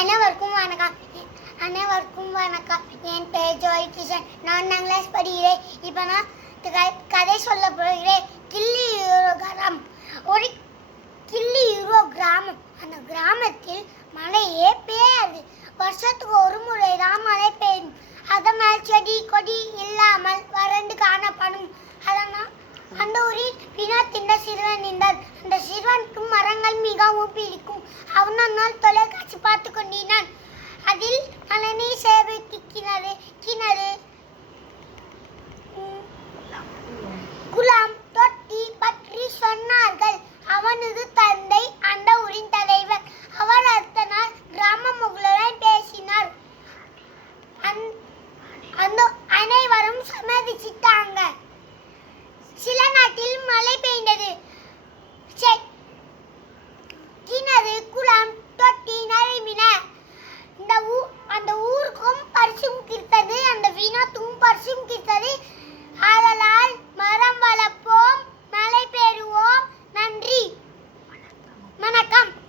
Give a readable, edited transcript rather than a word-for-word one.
அனைவருக்கும் வணக்கம். அனைவருக்கும் வணக்கம். என் பெயர் ஜோய் கிஷன். நான் 4th கிளாஸ் படிக்கிறேன். இப்போ நான் கதை சொல்ல போகிறேன். கிள்ளி யூரோ கிராமம். ஒரு கிள்ளி யூரோ கிராமம். அந்த கிராமத்தில் மழையே பெய்யாது. வருஷத்துக்கு ஒரு முறை தான் மழை பெய்யும். அதனால் செடி கொடி இல்லாமல் வறண்டு காணப்படும். அதனால் அந்த ஊரில் வினோத் என்ற சிறுவன் இருந்தான். அந்த சிறுவனுக்கு மரங்கள் மிகவும் பிடிக்கும். அவனால் தொலைக்காட்சி பார்த்து கொண்டிருந்தான்.